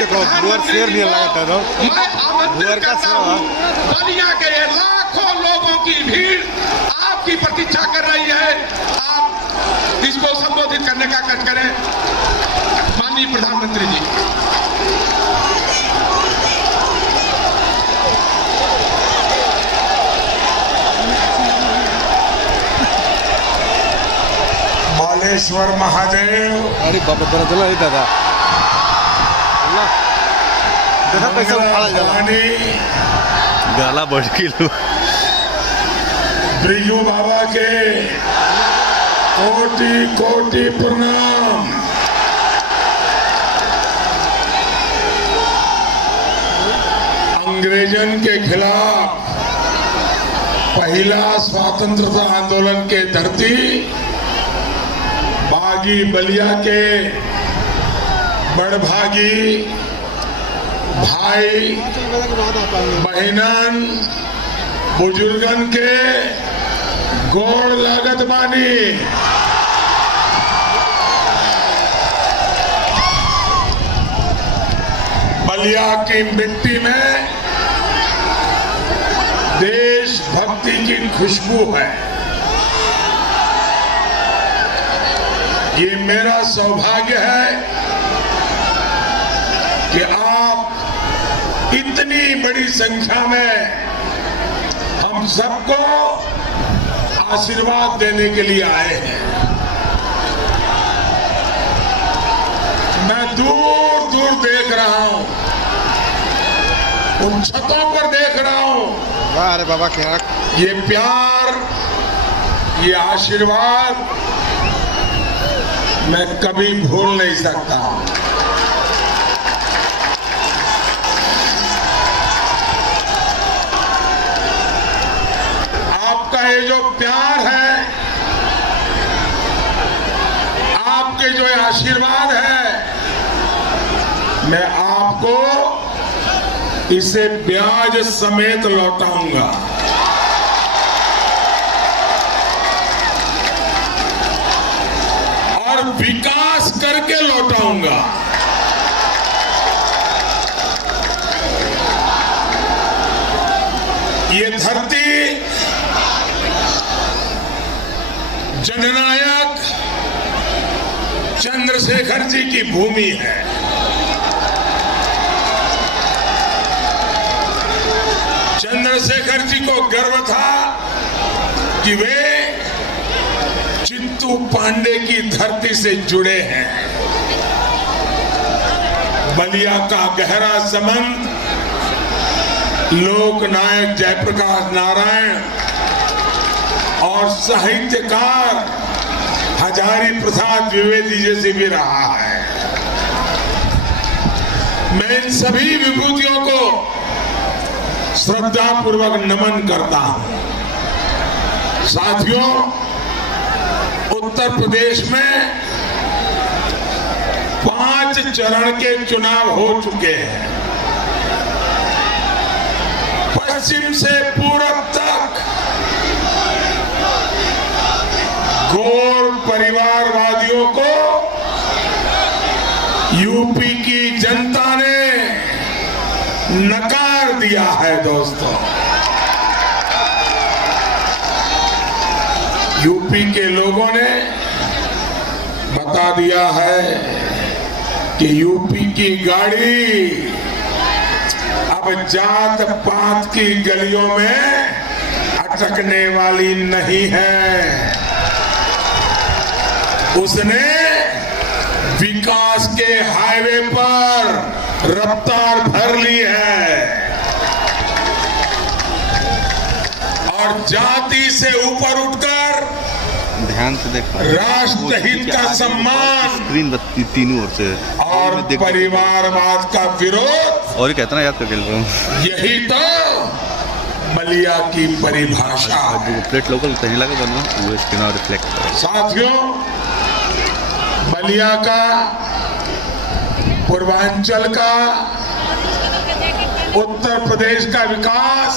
देखो बुअर शेर नहीं लगाता दो मैं आमंत्रित करता हूँ बलिया के लाखों लोगों की भीड़ आपकी प्रतीक्षा कर रही है। आप इसको संबोधित करने का कार्य करें माननीय प्रधानमंत्री जी। बालेश्वर महादेव। अरे बाबा बड़ा चला नहीं था देखा पैसा उखाड़ा जाला गाला बढ़ किलो ब्रिजू बाबा के कोटि कोटि प्रणाम। अंग्रेजन के खिलाफ पहला स्वतंत्रता आंदोलन के धरती बागी बलिया के बड़भागी भाई बहनन बुजुर्गन के गोड़ लागत बानी। बलिया की मिट्टी में देशभक्ति की खुशबू है। ये मेरा सौभाग्य है कि आप इतनी बड़ी संख्या में हम सबको आशीर्वाद देने के लिए आए हैं। मैं दूर दूर देख रहा हूं, उन छतों पर देख रहा हूं। वाह अरे बाबा क्या ये प्यार, ये आशीर्वाद मैं कभी भूल नहीं सकता। आपका ये जो प्यार है, आपके जो आशीर्वाद है, मैं आपको इसे ब्याज समेत लौटाऊंगा। और विकास करके लौटाऊंगा। ये धरती जननायक चंद्रशेखर जी की भूमि है। चंद्रशेखर जी को गर्व था कि वे चित्तू पांडे की धरती से जुड़े हैं। बलिया का गहरा संबंध लोकनायक जयप्रकाश नारायण और साहित्यकार हजारी प्रसाद द्विवेदी जी से भी रहा है। मैं इन सभी विभूतियों को श्रद्धापूर्वक नमन करता हूं। साथियों, उत्तर प्रदेश में 5 चरण के चुनाव हो चुके हैं। पश्चिम से पूरब तक घोर परिवारवादियों को यूपी की जनता ने नकार दिया है। दोस्तों, यूपी के लोगों ने बता दिया है कि यूपी की गाड़ी अब जात पात की गलियों में अटकने वाली नहीं है। उसने विकास के हाईवे पर रफ्तार भर ली है और जाति से ऊपर उठकर ध्यान से देख राष्ट्रहित का सम्मान स्क्रीन बत्ती तीनों ओर से और परिवारवाद का विरोध, और कितना याद करके रहा हूँ। यही तो बलिया की परिभाषा है। प्लेट लोकल कहीं लगा बना वो स्क्रीन और रिफ्लेक्ट। साथियों, बलिया का, पूर्वांचल का, उत्तर प्रदेश का विकास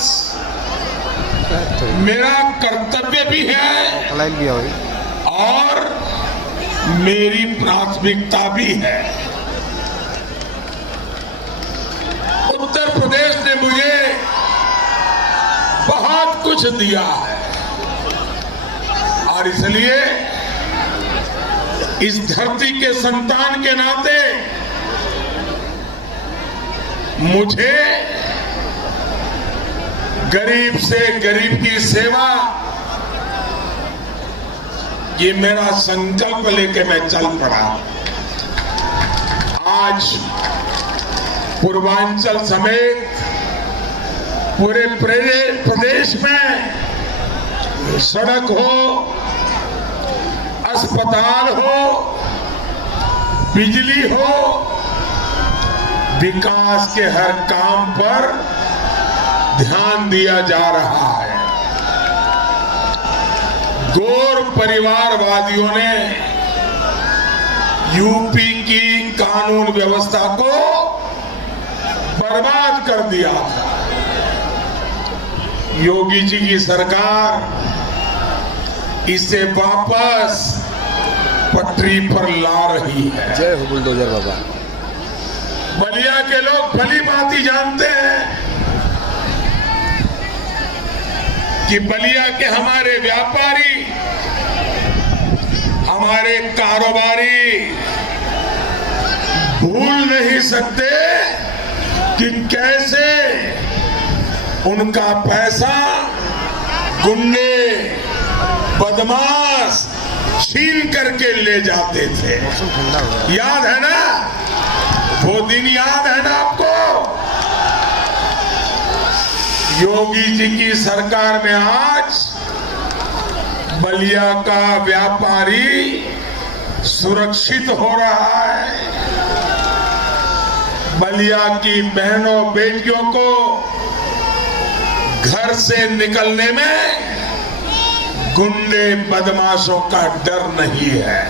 मेरा कर्तव्य भी है और मेरी प्राथमिकता भी है। उत्तर प्रदेश ने मुझे बहुत कुछ दिया है और इसलिए इस धरती के संतान के नाते मुझे गरीब से गरीब की सेवा, ये मेरा संकल्प लेके मैं चल पड़ा। आज पूर्वांचल समेत पूरे प्रदेश में सड़क हो, अस्पताल हो, बिजली हो, विकास के हर काम पर ध्यान दिया जा रहा है। गोर परिवारवादियों ने यूपी की कानून व्यवस्था को बर्बाद कर दिया था। योगी जी की सरकार इसे वापस पटरी पर ला रही है। जय हो बुलडोजर बाबा। बलिया के लोग भली भांति जानते हैं कि बलिया के हमारे व्यापारी, हमारे कारोबारी भूल नहीं सकते कि कैसे उनका पैसा गुंडे बदमाश छीन करके ले जाते थे। याद है ना वो दिन? याद है ना आपको? योगी जी की सरकार में आज बलिया का व्यापारी सुरक्षित हो रहा है। बलिया की बहनों बेटियों को घर से निकलने में गुंडे बदमाशों का डर नहीं है।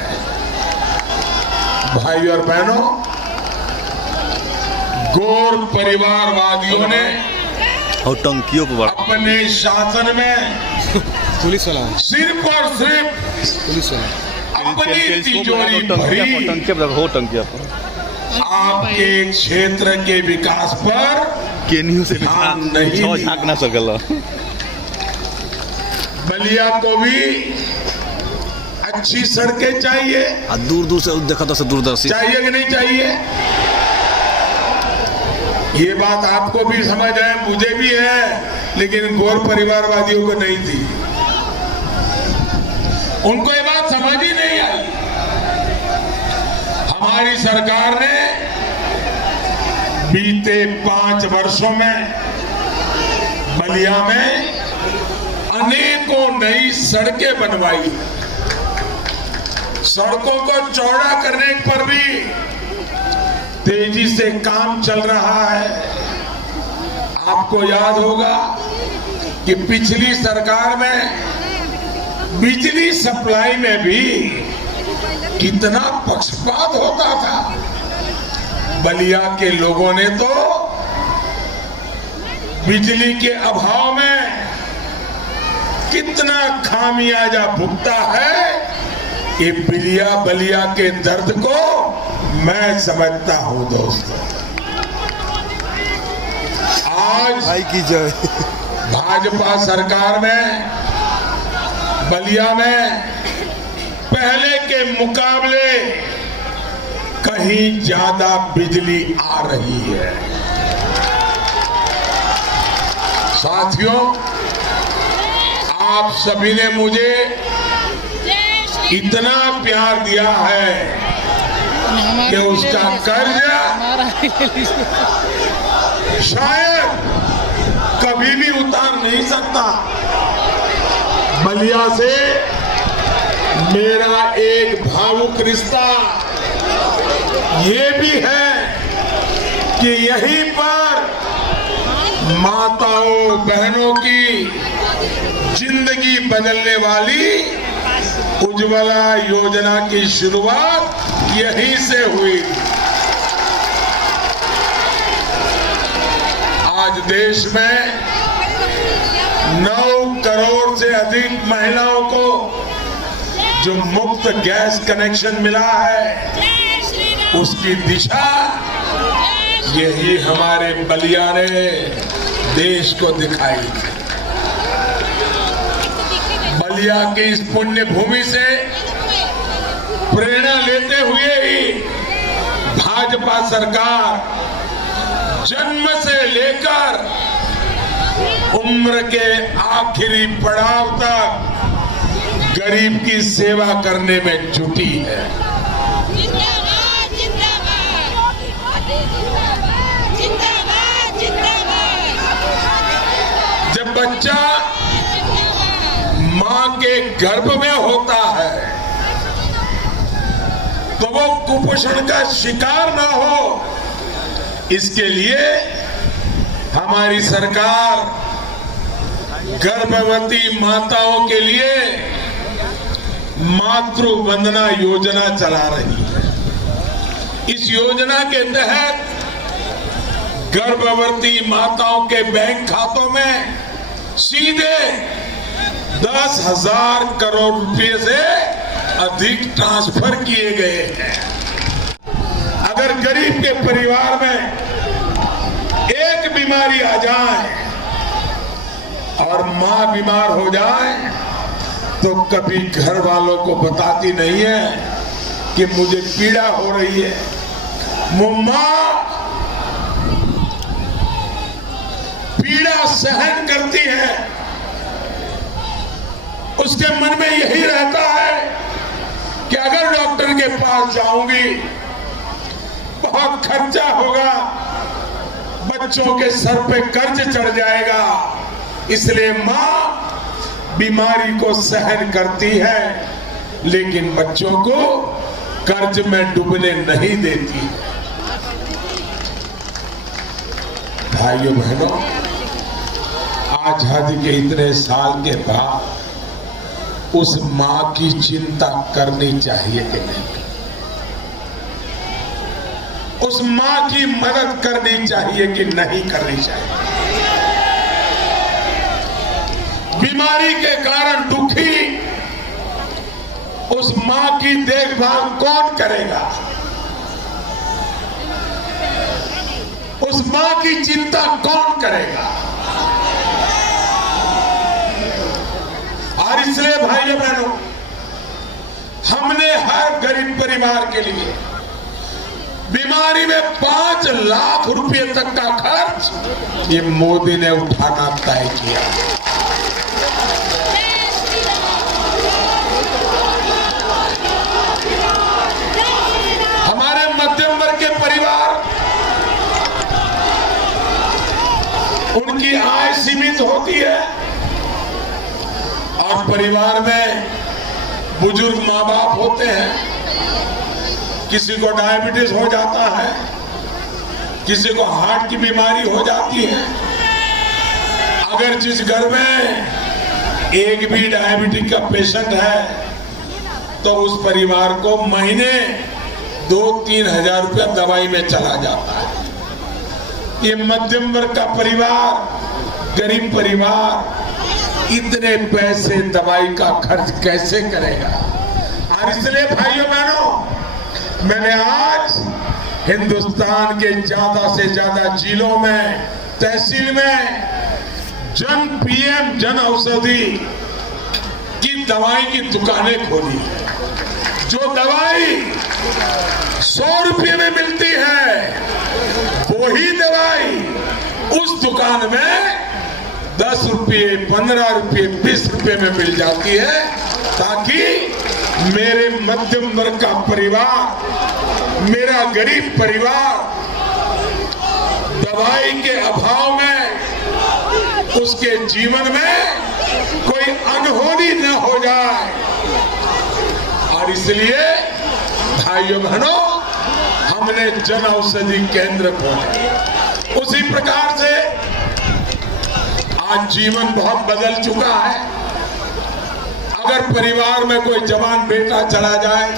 भाई और बहनों, गोर परिवारवादियों ने और टंकियों को अपने शासन में पुलिस वाला सिर्फ और सिर्फ पुलिस वाला अपनी तिजोरी भरी टंकिया आपके क्षेत्र के विकास पर केनियों से ध्यान नहीं झाँक ना सकला। बलिया को भी अच्छी सड़कें चाहिए। दूर दूर से देखा था दूरदर्शी चाहिए कि नहीं चाहिए? ये बात आपको भी समझ है, मुझे भी है, लेकिन गोर परिवारवादियों को नहीं थी। उनको ये बात समझ ही नहीं आई। हमारी सरकार ने बीते 5 वर्षों में बलिया में अनेकों नई सड़कें बनवाई। सड़कों को चौड़ा करने पर भी तेजी से काम चल रहा है। आपको याद होगा कि पिछली सरकार में बिजली सप्लाई में भी कितना पक्षपात होता था। बलिया के लोगों ने तो बिजली के अभाव में कितना खामियाजा भुगता है। ये बलिया के दर्द को मैं समझता हूं दोस्तों। आज भाई की जय। भाजपा सरकार में बलिया में पहले के मुकाबले कहीं ज्यादा बिजली आ रही है। साथियों, आप सभी ने मुझे इतना प्यार दिया है कि उसका कर्ज शायद कभी भी उतार नहीं सकता। बलिया से मेरा एक भावुक रिश्ता ये भी है कि यहीं पर माताओं बहनों की जिंदगी बदलने वाली उज्ज्वला योजना की शुरुआत यहीं से हुई। आज देश में 9 करोड़ से अधिक महिलाओं को जो मुफ्त गैस कनेक्शन मिला है, उसकी दिशा यही हमारे बलिया ने देश को दिखाई। बलिया की इस पुण्य भूमि से प्रेरणा लेते हुए ही भाजपा सरकार जन्म से लेकर उम्र के आखिरी पड़ाव तक गरीब की सेवा करने में जुटी है। जिंदाबाद जिंदाबाद जिंदाबाद जिंदाबाद। जब बच्चा मां के गर्भ में होता है तो वो कुपोषण का शिकार ना हो, इसके लिए हमारी सरकार गर्भवती माताओं के लिए मातृ वंदना योजना चला रही है। इस योजना के तहत गर्भवती माताओं के बैंक खातों में सीधे 10,000 करोड़ रुपए से अधिक ट्रांसफर किए गए हैं। अगर गरीब के परिवार में एक बीमारी आ जाए और मां बीमार हो जाए तो कभी घर वालों को बताती नहीं है कि मुझे पीड़ा हो रही है। वो मां पीड़ा सहन करती है, उसके मन में यही रहता है कि अगर डॉक्टर के पास जाऊंगी बहुत खर्चा होगा, बच्चों के सर पे कर्ज चढ़ जाएगा, इसलिए मां बीमारी को सहन करती है लेकिन बच्चों को कर्ज में डूबने नहीं देती। भाइयों बहनों, आजादी के इतने साल के बाद उस मां की चिंता करनी चाहिए कि नहीं? उस मां की मदद करनी चाहिए कि नहीं करनी चाहिए? बीमारी के कारण दुखी उस मां की देखभाल कौन करेगा? उस मां की चिंता कौन करेगा? और इसलिए भाइयों बहनों, हमने हर गरीब परिवार के लिए बीमारी में 5 लाख रुपए तक का खर्च ये मोदी ने उठाना तय किया। हमारे मध्यम वर्ग के परिवार, उनकी आय सीमित होती है और परिवार में बुजुर्ग माँ बाप होते हैं, किसी को डायबिटीज हो जाता है, किसी को हार्ट की बीमारी हो जाती है। अगर जिस घर में एक भी डायबिटीज का पेशेंट है तो उस परिवार को महीने 2-3 हजार रुपया दवाई में चला जाता है। ये मध्यम वर्ग का परिवार, गरीब परिवार इतने पैसे दवाई का खर्च कैसे करेगा? और इसलिए भाइयों बहनों, मैंने आज हिंदुस्तान के ज्यादा से ज्यादा जिलों में, तहसील में पीएम जन औषधि की दवाई की दुकानें खोली है। जो दवाई 100 रुपये में मिलती है, वही दवाई उस दुकान में 10 रुपये, 15 रुपये, 20 रुपये में मिल जाती है, ताकि मेरे मध्यम वर्ग का परिवार, मेरा गरीब परिवार दवाई के अभाव में उसके जीवन में कोई अनहोनी न हो जाए। और इसलिए भाइयों बहनों, हमने जन औषधि केंद्र खोले। उसी प्रकार से आज जीवन बहुत बदल चुका है। अगर परिवार में कोई जवान बेटा चला जाए,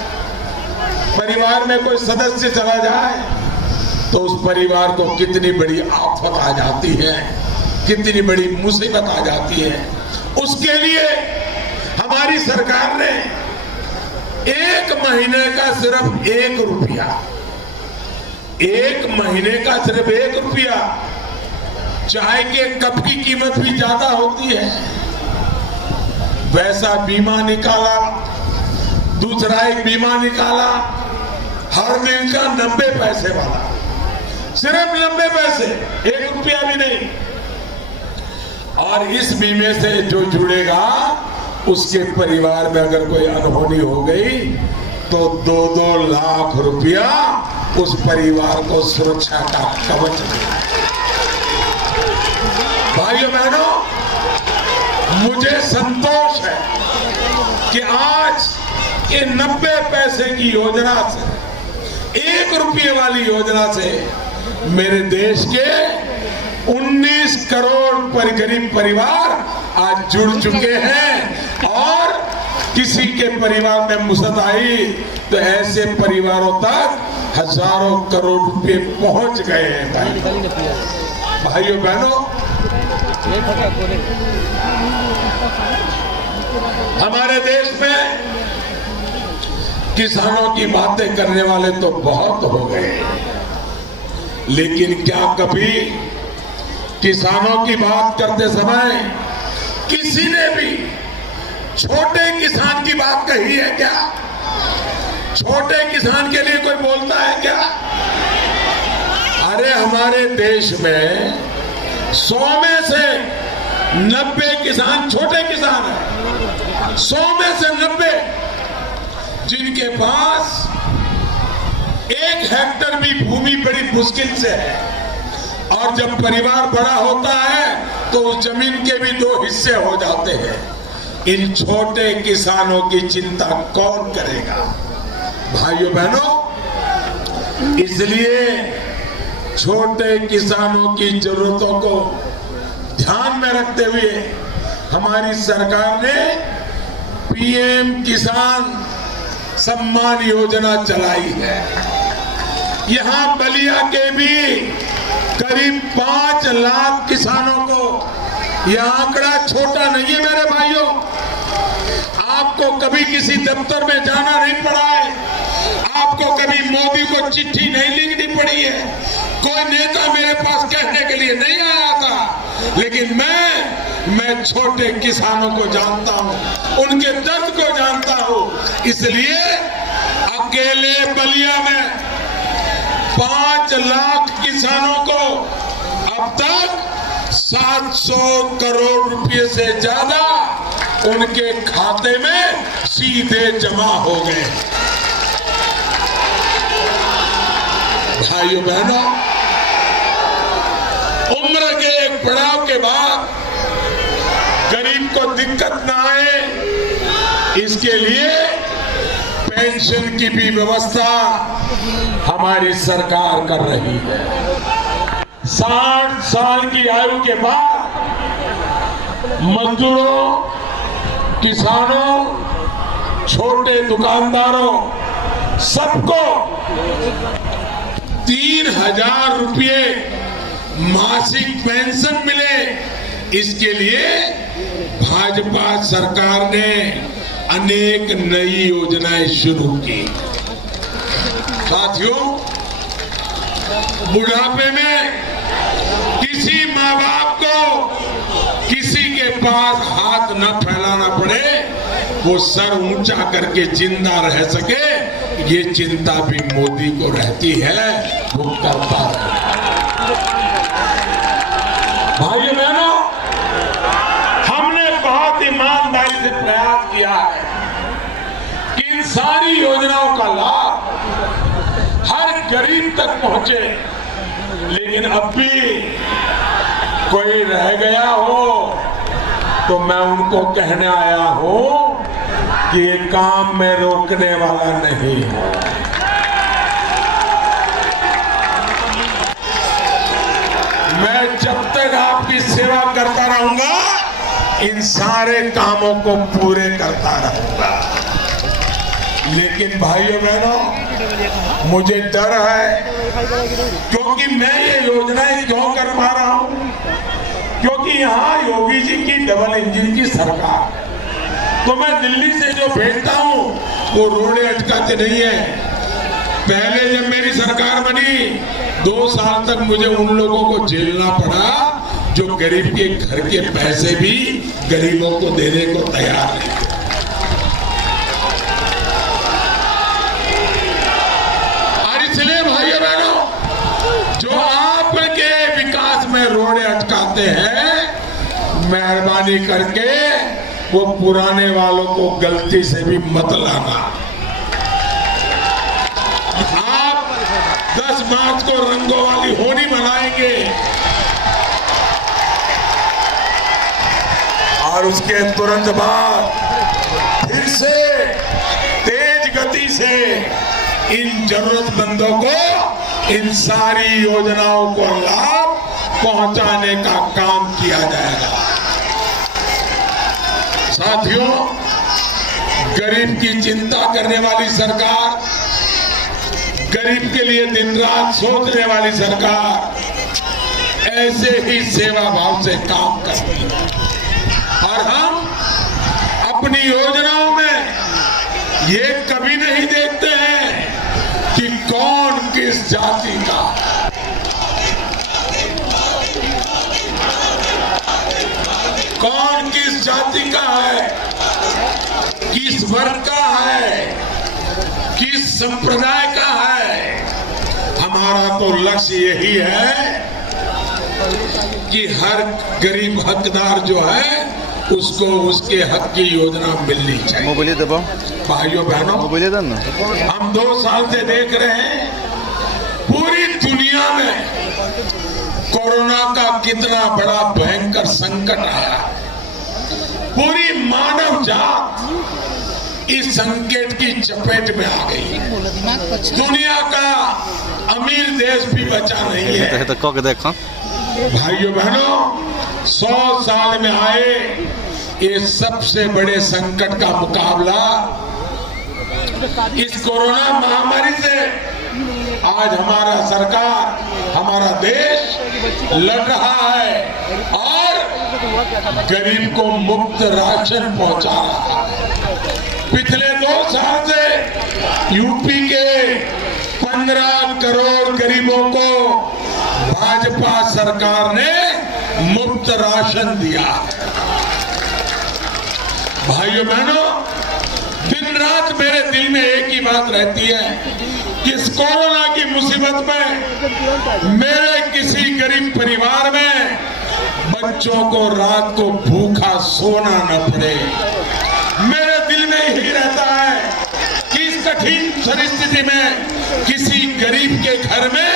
परिवार में कोई सदस्य चला जाए, तो उस परिवार को कितनी बड़ी आफत आ जाती है, कितनी बड़ी मुसीबत आ जाती है। उसके लिए हमारी सरकार ने 1 महीने का सिर्फ 1 रुपया एक महीने का सिर्फ 1 रुपया, चाय के कप की कीमत भी ज्यादा होती है, वैसा बीमा निकाला। दूसरा एक बीमा निकाला हर दिन का 90 पैसे वाला, सिर्फ 90 पैसे, 1 रुपया भी नहीं। और इस बीमे से जो जुड़ेगा उसके परिवार में अगर कोई अनहोनी हो गई तो 2-2 लाख रुपया उस परिवार को सुरक्षा का कवच मिलेगा। भाइयों बहनों, मुझे संतोष है कि आज ये 90 पैसे की योजना से, 1 रुपये वाली योजना से मेरे देश के 19 करोड़ गरीब परिवार आज जुड़ चुके हैं। और किसी के परिवार में मुसीबत आई तो ऐसे परिवारों तक हजारों करोड़ रुपए पहुंच गए हैं। भाइयों बहनों, हमारे देश में किसानों की बातें करने वाले तो बहुत हो गए, लेकिन क्या कभी किसानों की बात करते समय किसी ने भी छोटे किसान की बात कही है क्या? छोटे किसान के लिए कोई बोलता है क्या? अरे हमारे देश में 100 में से 90 किसान छोटे किसान हैं। 100 में से 90 जिनके पास 1 हेक्टेयर भी भूमि बड़ी मुश्किल से है। और जब परिवार बड़ा होता है तो उस जमीन के भी 2 हिस्से हो जाते हैं। इन छोटे किसानों की चिंता कौन करेगा? भाइयों बहनों, इसलिए छोटे किसानों की जरूरतों को ध्यान में रखते हुए हमारी सरकार ने पीएम किसान सम्मान योजना चलाई है। यहां बलिया के भी करीब 5 लाख किसानों को, यह आंकड़ा छोटा नहीं है मेरे भाइयों। आपको कभी किसी दफ्तर में जाना नहीं पड़ा है, आपको कभी मोदी को चिट्ठी नहीं लिखनी पड़ी है, कोई नेता मेरे पास कहने के लिए नहीं आया था। लेकिन मैं छोटे किसानों को जानता हूं, उनके दर्द को जानता हूं। इसलिए अकेले बलिया में 5 लाख किसानों को अब तक 700 करोड़ रुपए से ज्यादा उनके खाते में सीधे जमा हो गए। भाइयों बहनों, उम्र के एक पड़ाव के बाद गरीब को दिक्कत ना आए, इसके लिए पेंशन की भी व्यवस्था हमारी सरकार कर रही है। 60 साल की आयु के बाद मजदूरों, किसानों, छोटे दुकानदारों सबको 3000 रुपये मासिक पेंशन मिले, इसके लिए भाजपा सरकार ने अनेक नई योजनाएं शुरू की। साथियों, बुढ़ापे में किसी माँ बाप को किसी के पास हाथ न फैलाना पड़े, वो सर ऊंचा करके जिंदा रह सके, ये चिंता भी मोदी को रहती है, वो करता है। भाइयों बहनों, हमने बहुत ईमानदारी से प्रयास किया है कि इन सारी योजनाओं का लाभ हर गरीब तक पहुंचे। लेकिन अब भी कोई रह गया हो तो मैं उनको कहने आया हूं कि ये काम में रोकने वाला नहीं है। मैं जब तक आपकी सेवा करता रहूंगा, इन सारे कामों को पूरे करता रहूंगा। लेकिन भाइयों बहनों, मुझे डर है, क्योंकि मैं ये योजनाएं क्यों कर पा रहा हूं? क्योंकि यहाँ योगी जी की डबल इंजन की सरकार, तो मैं दिल्ली से जो भेजता हूं वो रोड़े अटकाते नहीं है। पहले जब मेरी सरकार बनी 2 साल तक मुझे उन लोगों को झेलना पड़ा जो गरीब के घर के पैसे भी गरीबों को देने को तैयार नहीं। और इसलिए भाइयों बहनों, जो आपके विकास में रोड़े अटकाते हैं, मेहरबानी करके वो पुराने वालों को गलती से भी मत लाना। आप 10 मार्च को रंगों वाली होली मनाएंगे और उसके तुरंत बाद फिर से तेज गति से इन जरूरतमंदों को इन सारी योजनाओं को लाभ पहुंचाने का काम किया जाएगा। साथियों, गरीब की चिंता करने वाली सरकार, गरीब के लिए दिन रात सोचने वाली सरकार ऐसे ही सेवा भाव से काम करती है। और हम अपनी योजनाओं में ये कभी नहीं देखते हैं कि कौन किस जाति का, कौन किस जाति का है, किस वर्ग का है, किस संप्रदाय का है। हमारा तो लक्ष्य यही है कि हर गरीब हकदार जो है उसको उसके हक की योजना मिलनी चाहिए। मोबाइल दबाओ भाइयों बहनों, मोबाइल दो ना। हम 2 साल से देख रहे हैं पूरी दुनिया में कोरोना का कितना बड़ा भयंकर संकट आया। पूरी मानव जात इस संकट की चपेट में आ गई। दुनिया का अमीर देश भी बचा नहीं है। तो कह देखो भाइयों बहनों, 100 साल में आए ये सबसे बड़े संकट का मुकाबला इस कोरोना महामारी से आज हमारा सरकार, हमारा देश लड़ रहा है और गरीब को मुफ्त राशन पहुंचा रहा है। पिछले 2 साल से यूपी के 15 करोड़ गरीबों को भाजपा सरकार ने मुफ्त राशन दिया। भाइयों बहनों, दिन रात मेरे दिल में एक ही बात रहती है कि इस कोरोना की मुसीबत में मेरे किसी गरीब परिवार में बच्चों को रात को भूखा सोना न पड़े। मेरे दिल में यही रहता है कि इस कठिन परिस्थिति में किसी गरीब के घर में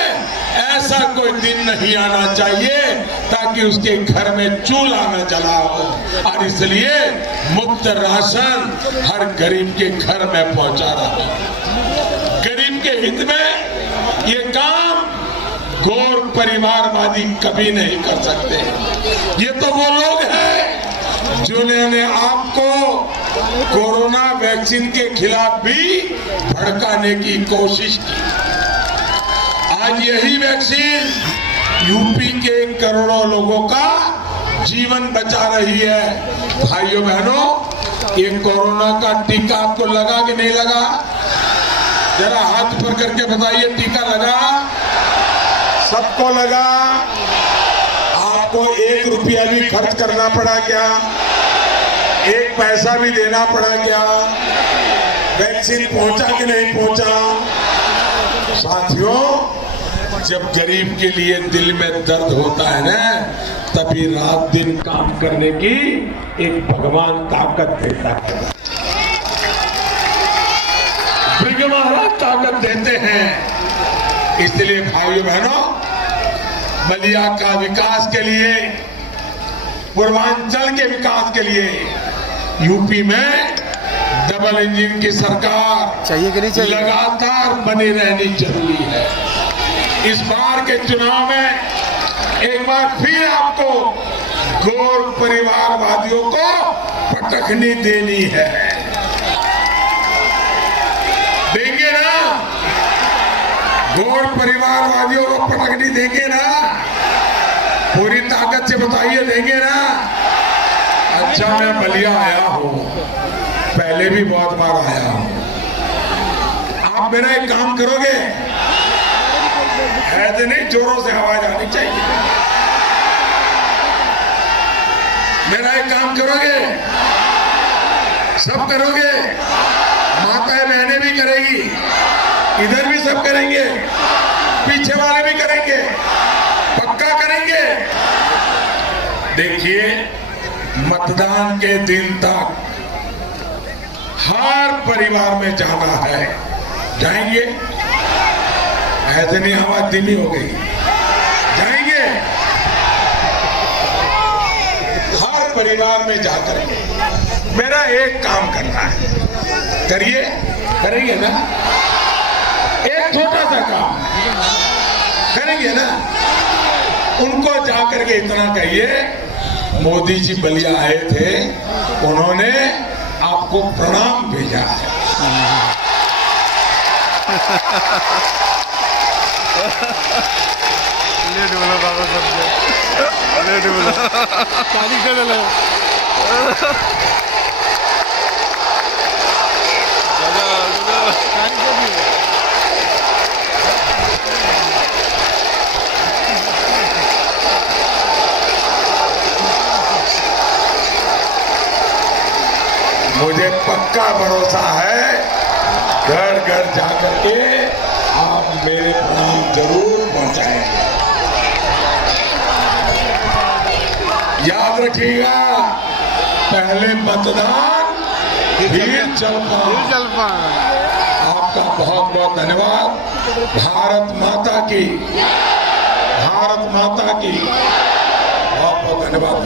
ऐसा कोई दिन नहीं आना चाहिए ताकि उसके घर में चूल्हा न जला हो। और इसलिए मुफ्त राशन हर गरीब के घर में पहुंचा रहा है। गरीब के हित में ये काम गौर परिवारवादी कभी नहीं कर सकते। ये तो वो लोग हैं जिन्होंने आपको कोरोना वैक्सीन के खिलाफ भी भड़काने की कोशिश की। आज यही वैक्सीन यूपी के करोड़ों लोगों का जीवन बचा रही है। भाइयों बहनों, ये कोरोना का टीका आपको लगा कि नहीं लगा? जरा हाथ ऊपर करके बताइए, टीका लगा? सबको लगा? आपको 1 रुपया भी खर्च करना पड़ा क्या? 1 पैसा भी देना पड़ा क्या? वैक्सीन पहुंचा कि नहीं पहुंचा? साथियों, जब गरीब के लिए दिल में दर्द होता है ना, तभी रात दिन काम करने की एक भगवान ताकत देता है। मृग महाराज ताकत देते हैं। इसलिए भाइयों बहनों, बलिया का विकास के लिए, पूर्वांचल के विकास के लिए यूपी में डबल इंजन की सरकार चाहिए कि नहीं चाहिए? लगातार बनी रहनी जरूरी है। इस बार के चुनाव में एक बार फिर आपको गौर परिवारवादियों को पटखनी देनी है। देंगे ना? गौर परिवारवादियों को पटखनी देंगे ना? पूरी ताकत से बताइए, देंगे ना? अच्छा, मैं बलिया आया हूं, पहले भी बहुत बार आया हूं। आप मेरा एक काम करोगे, ऐसे नहीं, जोरों से आवाज आनी चाहिए। मेरा एक काम करोगे, सब करोगे, माताएं बहनें भी करेगी, इधर भी सब करेंगे, पीछे वाले भी करेंगे, पक्का करेंगे। देखिए, मतदान के दिन तक हर परिवार में जाना है, जाएंगे? ऐसे नहीं, आवाज धीमी हो गई, जाएंगे? हर परिवार में जाकर मेरा एक काम करना है, करिए, करेंगे ना? एक छोटा सा काम करेंगे ना? उनको जाकर के इतना कहिए, मोदी जी बलिया आए थे, उन्होंने आपको प्रणाम भेजा है। लेट बोला बाबा सबसे, लेट बोला, पानी कर लो। मुझे पक्का भरोसा है, घर घर जाकर के आप मेरे प्रणाम जरूर पहुंचाएंगे। याद रखिएगा, पहले मतदान फिर जलपान। आपका बहुत बहुत धन्यवाद। भारत माता की, भारत माता की बहुत बहुत धन्यवाद।